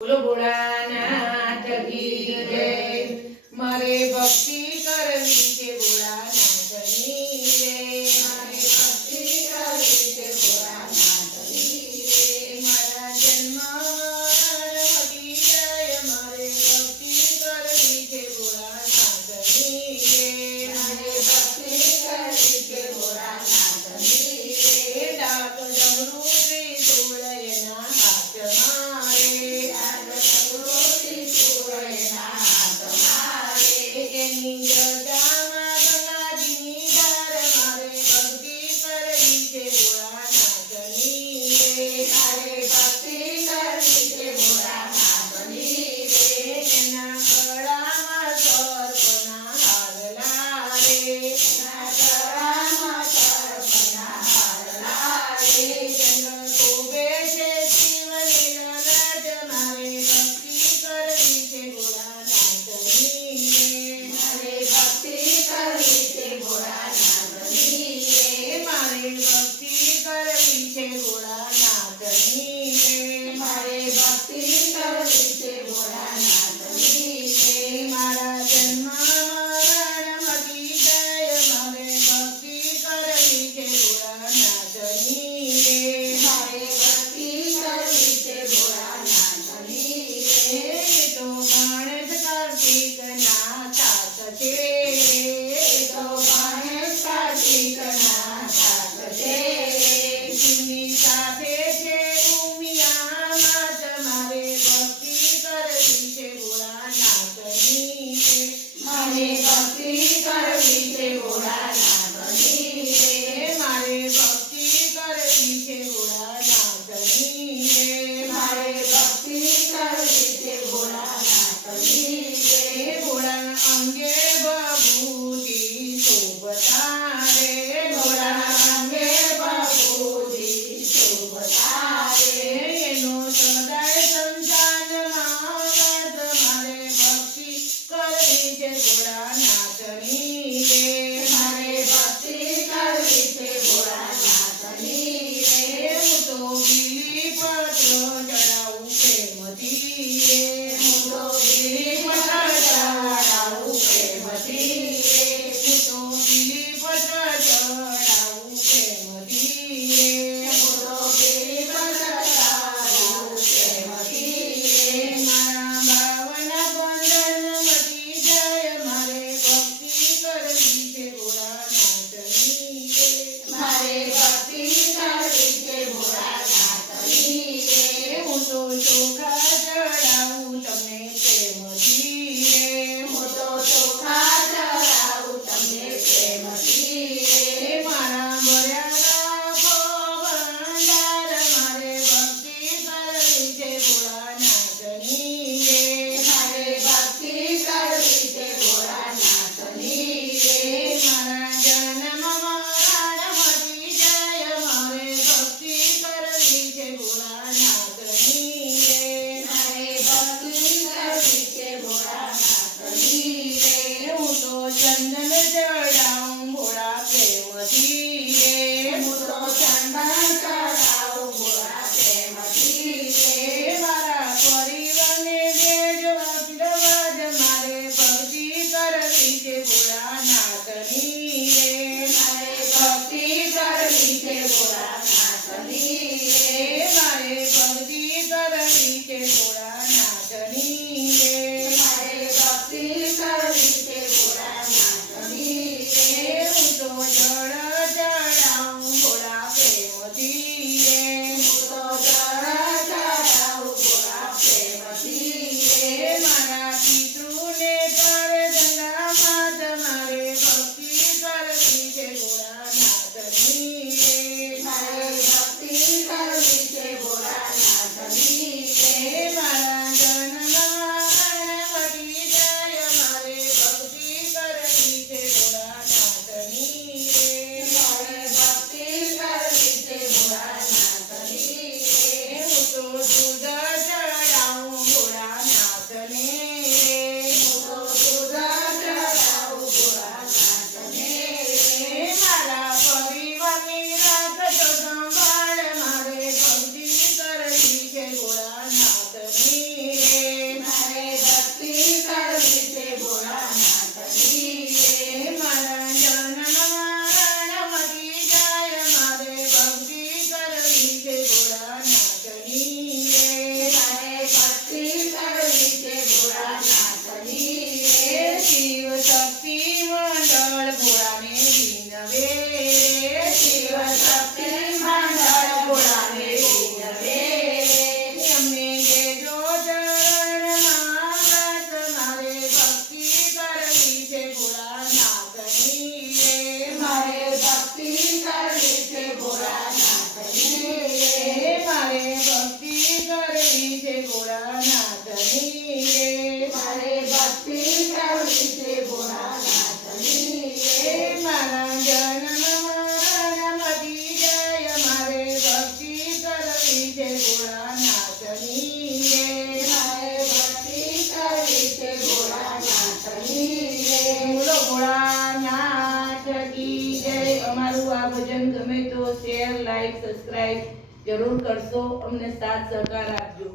બોલો ભોળાનાથ કી જય। મારે ભક્તિ કરવી છે ભોળાનાથની રે। મારે ભક્તિ કરવી છે ભોળાનાથની રે। મારા જન્મ મરણ મટી જાય મારે ભક્તિ કરવી છે ભોળાનાથની રે। મારે ભક્તિ કરવી છે ભોળાનાથની રે। ડાક ડમરૂ ત્રિશૂળ એના હાથમાં રે। એની જટામાં ગંગાજી ભોળાનાથની રે મારે ભક્તિ કરવી છે ભોળાનાથની હે રે મારા જન્મ મરણ મટી જાય મારે ભક્તિ કરવી છે ભોળાનાથની રે મારે ભક્તિ કરવી છે ભોળાનાથની રે બોલો ભોળાનાથ કી જય. અમારું આ ભજન ગમે તો શેર લાઈક સબસ્ક્રાઇબ જરૂર કરશો, અમને સાથ સહકાર આપજો.